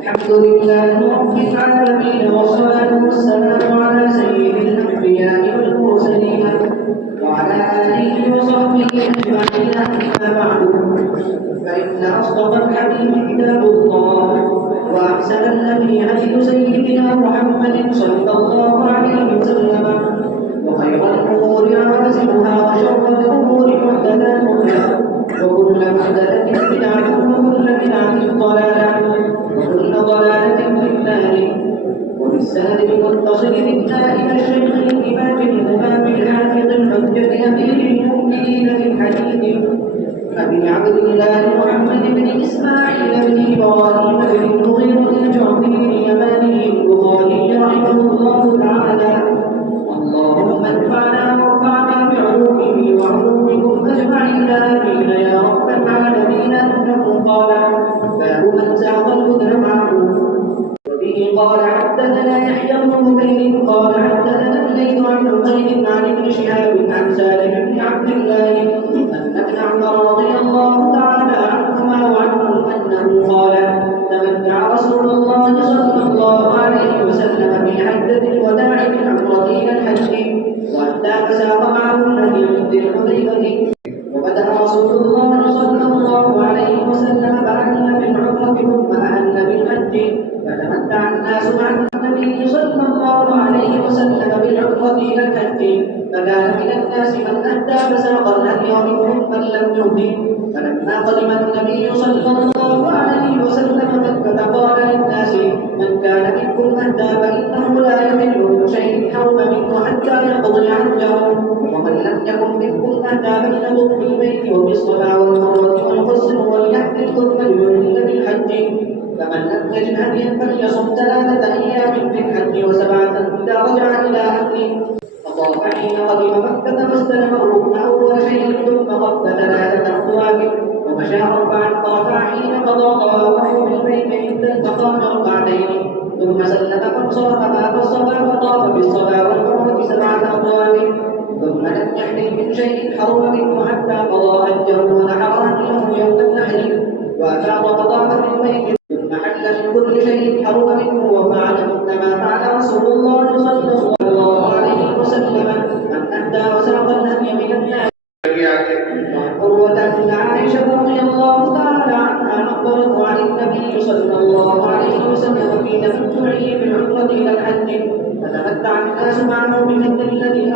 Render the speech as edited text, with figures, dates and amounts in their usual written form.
الحمد لله رب العالمين، والصلاة والسلام على سيد الأنبياء والمرسلين وعلى آله وصحبه أجمعين. أما بعد، فإن أصدق الحديث كتاب الله، وأحسن الهدي هدي سيدنا محمد صلى الله عليه وسلم، وخير الأمور محدثاتها، وشر الأمور محدثاتها، وكل محدثة بدعة، وكل بدعة ضلالة، وكل ضلالة في النار. وبالسند المتصل بالدائم الشيخ الإمام الإمام الحافظ الحجة أمير المؤمنين في الحديث أبي عبد الله محمد بن إسماعيل بن إبراهيم بن المغيرة الجعفي اليماني البخاري رحمه الله تعالى. اللهم انفعنا وارفعنا بعلومه وعلومكم أجمعين آمين يا رب العالمين. أنه قال: باب من زاغ الهدى معه. وبه قال: حدثنا يحيى بن بكير قال: حدثنا الليث عن عقيل عن ابن شهاب عن سالم بن عبد الله أن ابن عمر رضي الله تعالى عنهما وعنهم أنه قال: تمتع رسول الله صلى الله عليه وسلم في حجة الوداع بالعمرة إلى الحج، وحتى فساق معه الذي عند الحديبة. وبدأ رسول الله صلى الله عليه وسلم فأهل بالعمرة ثم أهل بالحج، فتمتع الناس مع النبي صلى الله عليه وسلم بالعمرة إلى الحج، فكان من الناس من أهدى فساق الهدي، ومنهم من لم يهدي. فلما قدم النبي صلى الله عليه وسلم مكة قال للناس: من كان منكم أهدى فإنه لا يحل من شيء حرم منه حتى يقضي حجه، ومن لم يكن منكم أهدى فليطف بالبيت وبالصفا والمروة والقصر وليحلل ثم ليهل بالحج. فمن لم يجد هديا فليصم 3 أيام في الحج و7 إذا رجع إلى أهله. فطاف حين قدم مكة فاستلم الركن أول شيء، ثم قف 3 أطواف ومشى 4. طاف حين قضى طوافه بالبيت عند المقام 4، ثم سلم فانصرف باب الصفا فطاف بالصفا والمروة 7 أطواف، ثم لم يحلل من شيء حرم منه حتى قضى حجه ونحر هديه يوم النحر، وأفاض فطاف بالبيت ثم حل من كل شيء حرم منه، وفعل مثل ما فعل رسول الله صلى الله عليه وسلم من أهدى وساق الهدي من الناس. وعن عروة أن عائشة رضي الله تعالى عنها أخبرته عن النبي صلى الله عليه وسلم في تمتعه بالعمرة إلى الحج، فتمتع الناس معه بالهدي الذي